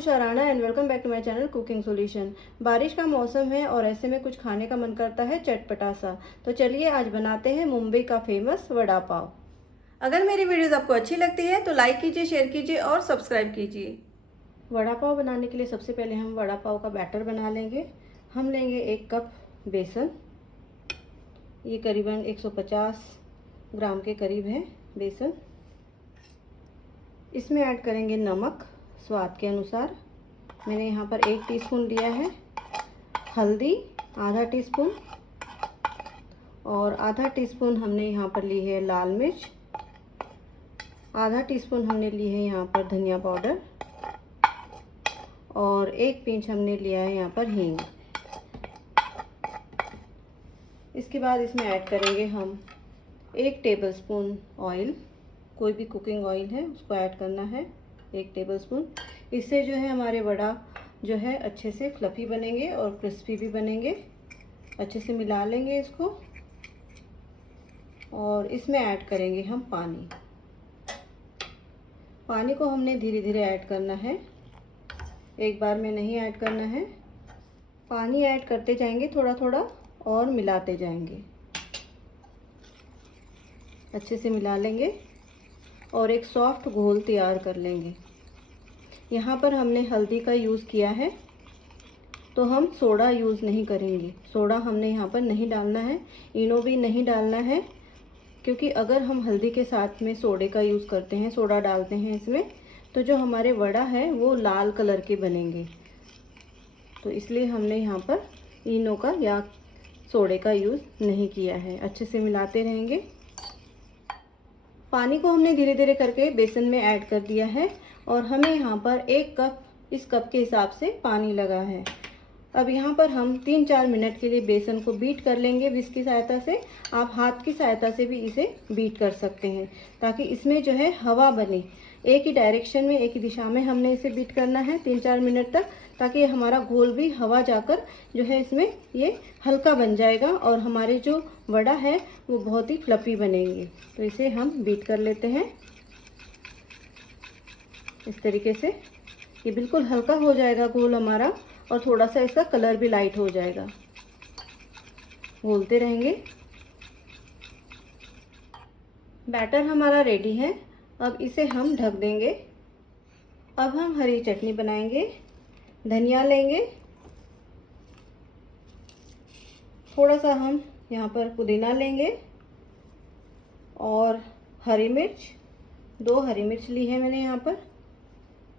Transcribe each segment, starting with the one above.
हूँ Sharana and welcome back to my channel cooking solution. बारिश का मौसम है और ऐसे में कुछ खाने का मन करता है चटपटा सा। तो चलिए आज बनाते हैं मुंबई का फेमस वड़ा पाव। अगर मेरी वीडियोस आपको अच्छी लगती है तो लाइक कीजिए, शेयर कीजिए और सब्सक्राइब कीजिए। वड़ा पाव बनाने के लिए सबसे पहले हम वड़ा पाव का बैटर बना लेंगे। हम लेंगे 1 कप बेसन, ये करीबन 150 ग्राम के करीब है बेसन। इसमें ऐड करेंगे नमक स्वाद के अनुसार। मैंने यहाँ पर 1 टीस्पून लिया है। हल्दी आधा टीस्पून और आधा टीस्पून हमने यहाँ पर ली है लाल मिर्च। आधा टीस्पून हमने ली है यहाँ पर धनिया पाउडर और 1 पिंच हमने लिया है यहाँ पर हींग। इसके बाद इसमें ऐड करेंगे हम 1 टेबलस्पून ऑयल, कोई भी कुकिंग ऑयल है उसको ऐड करना है 1 टेबलस्पून। इससे जो है हमारे वड़ा जो है अच्छे से फ्लफी बनेंगे और क्रिस्पी भी बनेंगे। अच्छे से मिला लेंगे इसको और इसमें ऐड करेंगे हम पानी। पानी को हमने धीरे धीरे ऐड करना है, एक बार में नहीं ऐड करना है। पानी ऐड करते जाएंगे थोड़ा थोड़ा और मिलाते जाएंगे। अच्छे से मिला लेंगे और एक सॉफ्ट घोल तैयार कर लेंगे। यहाँ पर हमने हल्दी का यूज़ किया है तो हम सोडा यूज़ नहीं करेंगे। सोडा हमने यहाँ पर नहीं डालना है, इनो भी नहीं डालना है, क्योंकि अगर हम हल्दी के साथ में सोडे का यूज़ करते हैं, सोडा डालते हैं इसमें, तो जो हमारे वड़ा है वो लाल कलर के बनेंगे। तो इसलिए हमने यहाँ पर इनो का या सोडे का यूज़ नहीं किया है। अच्छे से मिलाते रहेंगे। पानी को हमने धीरे धीरे करके बेसन में ऐड कर दिया है और हमें यहाँ पर 1 कप, इस कप के हिसाब से पानी लगा है। अब यहाँ पर हम 3-4 मिनट के लिए बेसन को बीट कर लेंगे विस्क की सहायता से। आप हाथ की सहायता से भी इसे बीट कर सकते हैं ताकि इसमें जो है हवा बने। एक ही डायरेक्शन में, एक ही दिशा में हमने इसे बीट करना है 3-4 मिनट तक, ताकि हमारा घोल भी हवा जाकर जो है इसमें ये हल्का बन जाएगा और हमारे जो वड़ा है वो बहुत ही फ्लफी बनेंगे। तो इसे हम बीट कर लेते हैं इस तरीके से। ये बिल्कुल हल्का हो जाएगा घोल हमारा और थोड़ा सा इसका कलर भी लाइट हो जाएगा। घोलते रहेंगे। बैटर हमारा रेडी है। अब इसे हम ढक देंगे। अब हम हरी चटनी बनाएंगे। धनिया लेंगे, थोड़ा सा हम यहाँ पर पुदीना लेंगे और हरी मिर्च, 2 हरी मिर्च ली है मैंने यहाँ पर,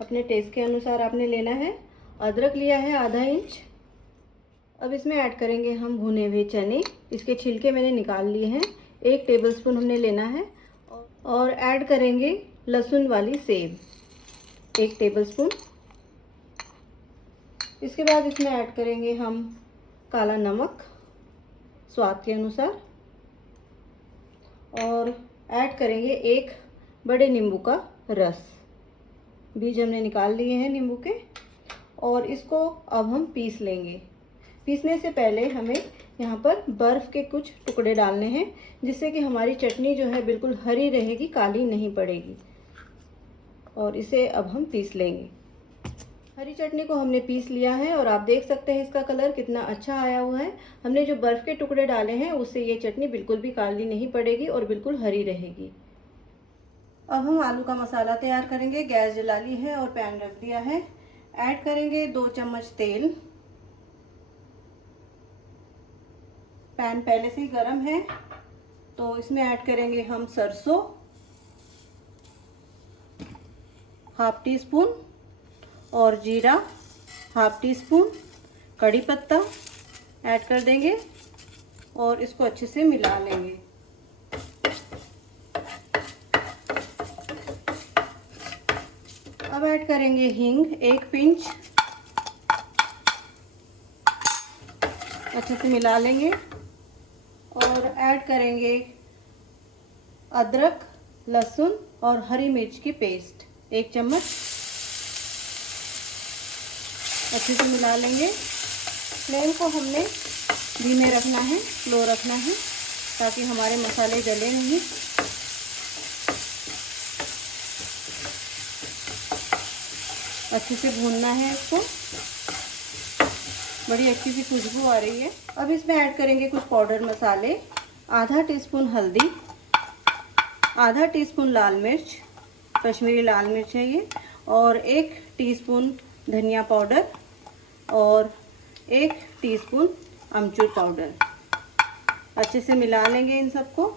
अपने टेस्ट के अनुसार आपने लेना है। अदरक लिया है आधा इंच। अब इसमें ऐड करेंगे हम भुने हुए चने। इसके छिलके मैंने निकाल लिए हैं, 1 टेबलस्पून हमने लेना है। और ऐड करेंगे लहसुन वाली सेव 1 टेबलस्पून। इसके बाद इसमें ऐड करेंगे हम काला नमक स्वाद के अनुसार और ऐड करेंगे 1 बड़े नींबू का रस। बीज हमने निकाल लिए हैं नींबू के और इसको अब हम पीस लेंगे। पीसने से पहले हमें यहाँ पर बर्फ़ के कुछ टुकड़े डालने हैं, जिससे कि हमारी चटनी जो है बिल्कुल हरी रहेगी, काली नहीं पड़ेगी। और इसे अब हम पीस लेंगे। हरी चटनी को हमने पीस लिया है और आप देख सकते हैं इसका कलर कितना अच्छा आया हुआ है। हमने जो बर्फ़ के टुकड़े डाले हैं उससे ये चटनी बिल्कुल भी काली नहीं पड़ेगी और बिल्कुल हरी रहेगी। अब हम आलू का मसाला तैयार करेंगे। गैस जला ली है और पैन रख दिया है। ऐड करेंगे 2 चम्मच तेल। पैन पहले से ही गर्म है तो इसमें ऐड करेंगे हम सरसों, ½ टीस्पून, और जीरा ½ टीस्पून, कड़ी पत्ता ऐड कर देंगे और इसको अच्छे से मिला लेंगे। अब ऐड करेंगे हींग 1 पिंच, अच्छे से मिला लेंगे। और ऐड करेंगे अदरक, लहसुन और हरी मिर्च की पेस्ट 1 चम्मच, अच्छे से मिला लेंगे। फ्लेम को हमने धीमे रखना है, स्लो रखना है, ताकि हमारे मसाले जले नहीं। अच्छे से भूनना है इसको। बड़ी अच्छी सी खुशबू आ रही है। अब इसमें ऐड करेंगे कुछ पाउडर मसाले। आधा टीस्पून हल्दी, आधा टीस्पून लाल मिर्च, कश्मीरी लाल मिर्च है ये, और 1 टीस्पून धनिया पाउडर और 1 टीस्पून अमचूर पाउडर। अच्छे से मिला लेंगे इन सबको।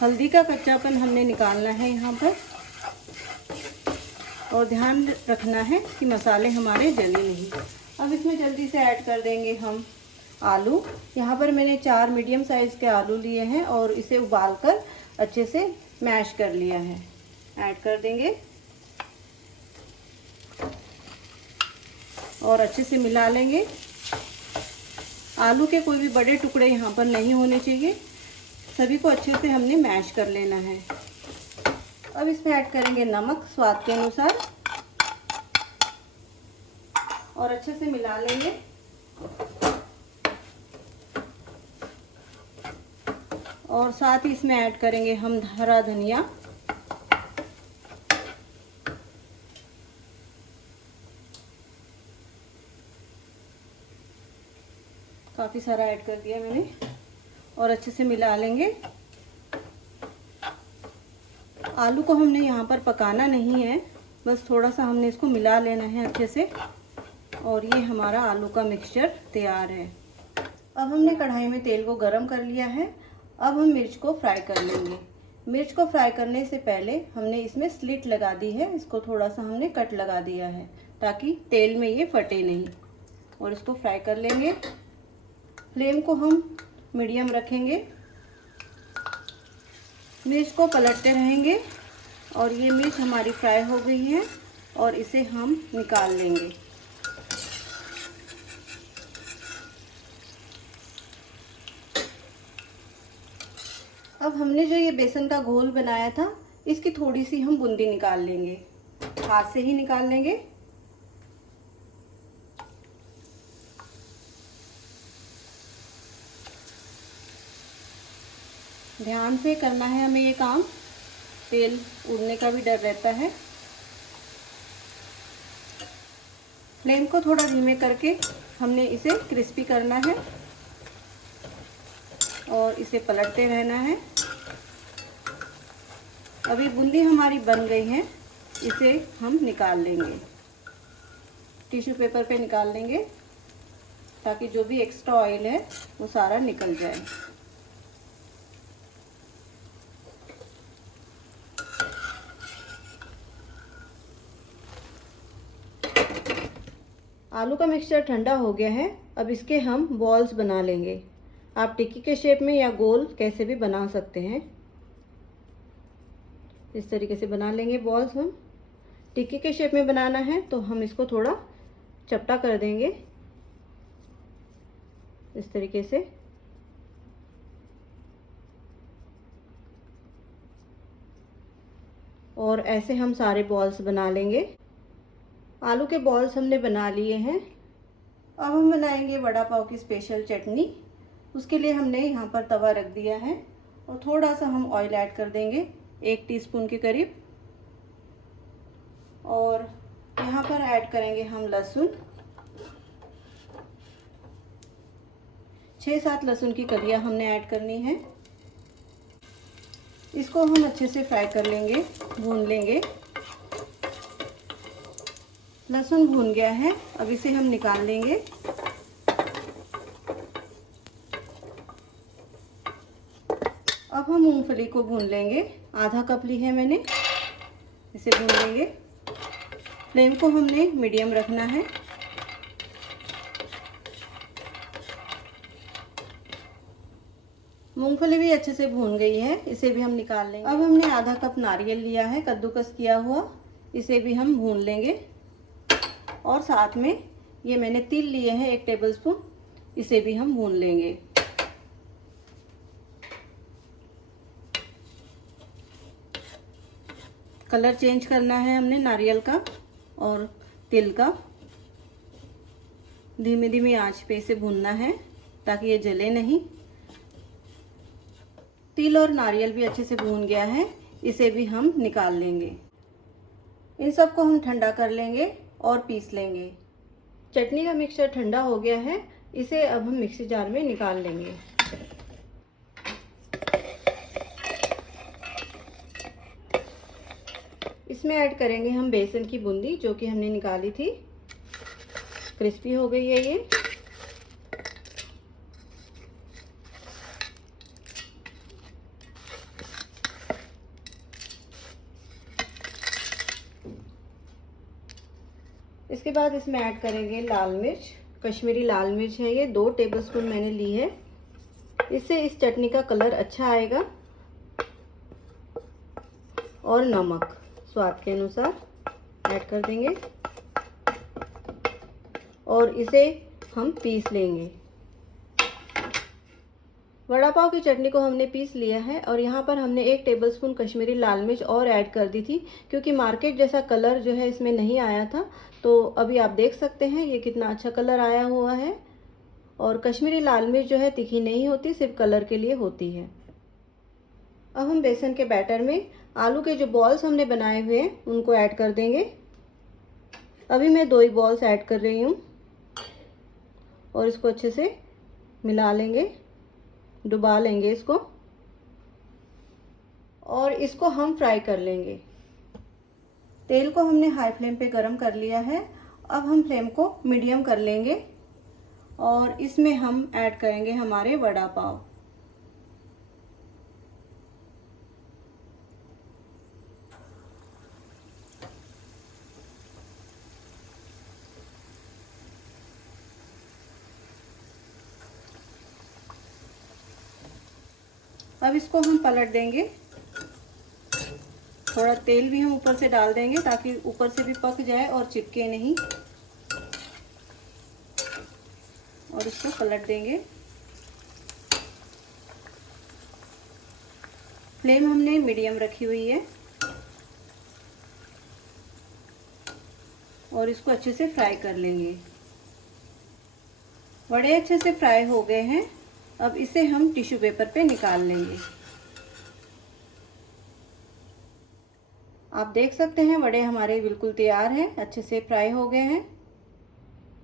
हल्दी का कच्चापन हमने निकालना है यहाँ पर, और ध्यान रखना है कि मसाले हमारे जले नहीं। अब इसमें जल्दी से ऐड कर देंगे हम आलू। यहाँ पर मैंने 4 मीडियम साइज़ के आलू लिए हैं और इसे उबालकर अच्छे से मैश कर लिया है। ऐड कर देंगे और अच्छे से मिला लेंगे। आलू के कोई भी बड़े टुकड़े यहाँ पर नहीं होने चाहिए, सभी को अच्छे से हमने मैश कर लेना है। अब इसमें ऐड करेंगे नमक स्वाद के अनुसार और अच्छे से मिला लेंगे। और साथ ही इसमें ऐड करेंगे हम हरा धनिया। काफ़ी सारा ऐड कर दिया मैंने और अच्छे से मिला लेंगे। आलू को हमने यहाँ पर पकाना नहीं है, बस थोड़ा सा हमने इसको मिला लेना है अच्छे से। और ये हमारा आलू का मिक्सचर तैयार है। अब हमने कढ़ाई में तेल को गरम कर लिया है। अब हम मिर्च को फ्राई कर लेंगे। मिर्च को फ्राई करने से पहले हमने इसमें स्लिट लगा दी है, इसको थोड़ा सा हमने कट लगा दिया है ताकि तेल में ये फटे नहीं। और इसको फ्राई कर लेंगे। फ्लेम को हम मीडियम रखेंगे। मिर्च को पलटते रहेंगे और ये मिर्च हमारी फ्राई हो गई है और इसे हम निकाल लेंगे। अब हमने जो ये बेसन का घोल बनाया था, इसकी थोड़ी सी हम बूंदी निकाल लेंगे, हाथ से ही निकाल लेंगे। ध्यान से करना है हमें ये काम, तेल उड़ने का भी डर रहता है। फ्लेम को थोड़ा धीमे करके हमने इसे क्रिस्पी करना है और इसे पलटते रहना है। अभी बूंदी हमारी बन गई है, इसे हम निकाल लेंगे। टिश्यू पेपर पे निकाल लेंगे ताकि जो भी एक्स्ट्रा ऑयल है वो सारा निकल जाए। आलू का मिक्सचर ठंडा हो गया है। अब इसके हम बॉल्स बना लेंगे। आप टिक्की के शेप में या गोल कैसे भी बना सकते हैं। इस तरीके से बना लेंगे बॉल्स। हम टिक्की के शेप में बनाना है तो हम इसको थोड़ा चपटा कर देंगे इस तरीके से। और ऐसे हम सारे बॉल्स बना लेंगे। आलू के बॉल्स हमने बना लिए हैं। अब हम बनाएंगे वड़ा पाव की स्पेशल चटनी। उसके लिए हमने यहाँ पर तवा रख दिया है और थोड़ा सा हम ऑयल ऐड कर देंगे, 1 टीस्पून के करीब। और यहाँ पर ऐड करेंगे हम लहसुन, 6-7 लहसुन की कलियाँ हमने ऐड करनी है। इसको हम अच्छे से फ्राई कर लेंगे, भून लेंगे। लहसुन भून गया है, अब इसे हम निकाल लेंगे। अब हम मूंगफली को भून लेंगे, आधा कप ली है मैंने, इसे भून लेंगे। फ्लेम को हमने मीडियम रखना है। मूंगफली भी अच्छे से भून गई है, इसे भी हम निकाल लेंगे। अब हमने आधा कप नारियल लिया है कद्दूकस किया हुआ, इसे भी हम भून लेंगे। और साथ में ये मैंने तिल लिए हैं 1 टेबलस्पून, इसे भी हम भून लेंगे। कलर चेंज करना है हमने नारियल का और तिल का। धीमी धीमी आंच पे इसे भूनना है ताकि ये जले नहीं। तिल और नारियल भी अच्छे से भून गया है, इसे भी हम निकाल लेंगे। इन सबको हम ठंडा कर लेंगे और पीस लेंगे। चटनी का मिक्सचर ठंडा हो गया है, इसे अब हम मिक्सी जार में निकाल लेंगे। इसमें ऐड करेंगे हम बेसन की बूंदी जो कि हमने निकाली थी। क्रिस्पी हो गई है ये। इसके बाद इसमें ऐड करेंगे लाल मिर्च। कश्मीरी लाल मिर्च है ये, 2 टेबलस्पून मैंने ली है। इससे इस चटनी का कलर अच्छा आएगा। और नमक स्वाद के अनुसार ऐड कर देंगे और इसे हम पीस लेंगे। वड़ा पाव की चटनी को हमने पीस लिया है और यहाँ पर हमने 1 टेबलस्पून कश्मीरी लाल मिर्च और ऐड कर दी थी, क्योंकि मार्केट जैसा कलर जो है इसमें नहीं आया था। तो अभी आप देख सकते हैं ये कितना अच्छा कलर आया हुआ है। और कश्मीरी लाल मिर्च जो है तीखी नहीं होती, सिर्फ कलर के लिए होती है। अब हम बेसन के बैटर में आलू के जो बॉल्स हमने बनाए हुए हैं उनको ऐड कर देंगे। अभी मैं 2 ही बॉल्स ऐड कर रही हूँ और इसको अच्छे से मिला लेंगे, डुबा लेंगे इसको और इसको हम फ्राई कर लेंगे। तेल को हमने हाई फ्लेम पे गरम कर लिया है। अब हम फ्लेम को मीडियम कर लेंगे और इसमें हम ऐड करेंगे हमारे वड़ा पाव। अब इसको हम पलट देंगे। थोड़ा तेल भी हम ऊपर से डाल देंगे ताकि ऊपर से भी पक जाए और चिपके नहीं। और इसको पलट देंगे। फ्लेम हमने मीडियम रखी हुई है और इसको अच्छे से फ्राई कर लेंगे। वड़े अच्छे से फ्राई हो गए हैं। अब इसे हम टिश्यू पेपर पे निकाल लेंगे। आप देख सकते हैं वड़े हमारे बिल्कुल तैयार हैं, अच्छे से फ्राई हो गए हैं।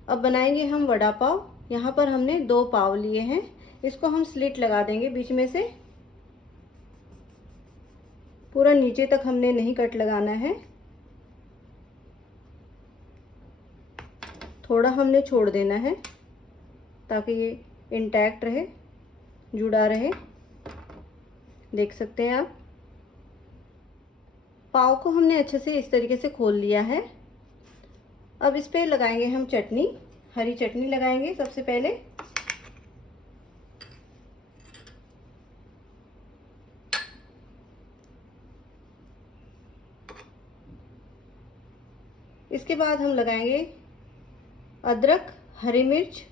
अब बनाएंगे हम वड़ा पाव। यहाँ पर हमने 2 पाव लिए हैं। इसको हम स्लिट लगा देंगे बीच में से। पूरा नीचे तक हमने नहीं कट लगाना है, थोड़ा हमने छोड़ देना है ताकि ये इंटैक्ट रहे, जुड़ा रहे। देख सकते हैं आप। पाव को हमने अच्छे से इस तरीके से खोल लिया है। अब इस पे लगाएंगे हम चटनी, हरी चटनी लगाएंगे सबसे पहले। इसके बाद हम लगाएंगे अदरक, हरी मिर्च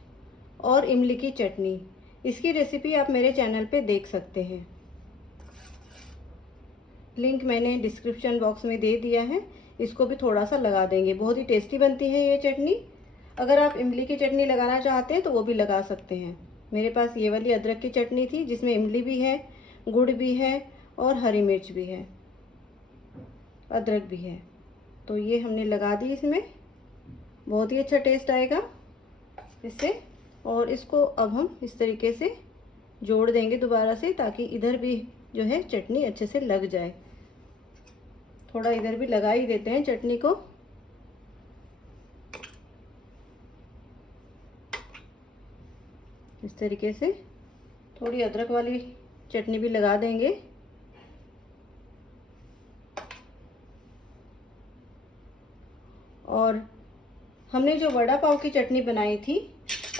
और इमली की चटनी। इसकी रेसिपी आप मेरे चैनल पे देख सकते हैं, लिंक मैंने डिस्क्रिप्शन बॉक्स में दे दिया है। इसको भी थोड़ा सा लगा देंगे, बहुत ही टेस्टी बनती है ये चटनी। अगर आप इमली की चटनी लगाना चाहते हैं तो वो भी लगा सकते हैं। मेरे पास ये वाली अदरक की चटनी थी जिसमें इमली भी है, गुड़ भी है और हरी मिर्च भी है, अदरक भी है। तो ये हमने लगा दी इसमें, बहुत ही अच्छा टेस्ट आएगा इससे। और इसको अब हम इस तरीके से जोड़ देंगे दोबारा से, ताकि इधर भी जो है चटनी अच्छे से लग जाए। थोड़ा इधर भी लगा ही देते हैं चटनी को। इस तरीके से थोड़ी अदरक वाली चटनी भी लगा देंगे। और हमने जो वड़ा पाव की चटनी बनाई थी,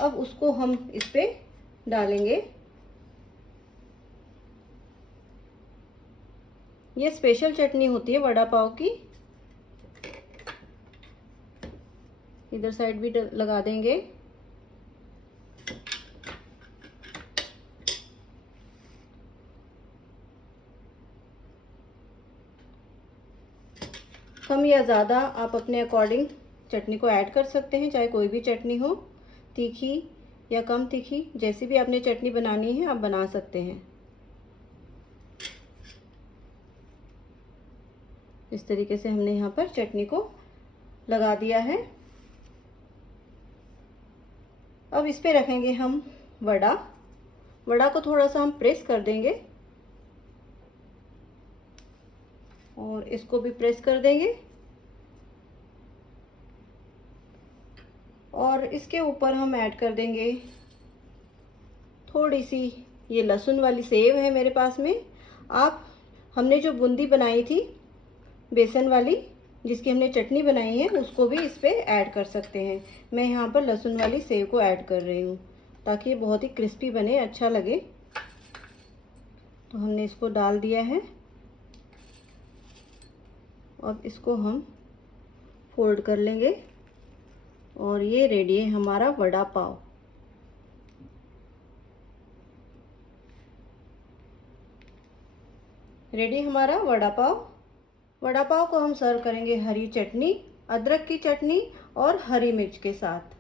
अब उसको हम इस पे डालेंगे। ये स्पेशल चटनी होती है वड़ा पाव की। इधर साइड भी लगा देंगे। कम या ज़्यादा आप अपने अकॉर्डिंग चटनी को ऐड कर सकते हैं, चाहे कोई भी चटनी हो, तीखी या कम तीखी, जैसी भी आपने चटनी बनानी है आप बना सकते हैं। इस तरीके से हमने यहाँ पर चटनी को लगा दिया है। अब इस पे रखेंगे हम वड़ा। वड़ा को थोड़ा सा हम प्रेस कर देंगे और इसको भी प्रेस कर देंगे और इसके ऊपर हम ऐड कर देंगे थोड़ी सी ये लहसुन वाली सेव है मेरे पास में। आप हमने जो बूंदी बनाई थी बेसन वाली, जिसकी हमने चटनी बनाई है, उसको भी इस पे ऐड कर सकते हैं। मैं यहाँ पर लहसुन वाली सेव को ऐड कर रही हूँ ताकि ये बहुत ही क्रिस्पी बने, अच्छा लगे। तो हमने इसको डाल दिया है। अब इसको हम फोल्ड कर लेंगे और ये रेडी है हमारा वड़ा पाव। रेडी हमारा वड़ा पाव। वड़ा पाव को हम सर्व करेंगे हरी चटनी, अदरक की चटनी और हरी मिर्च के साथ।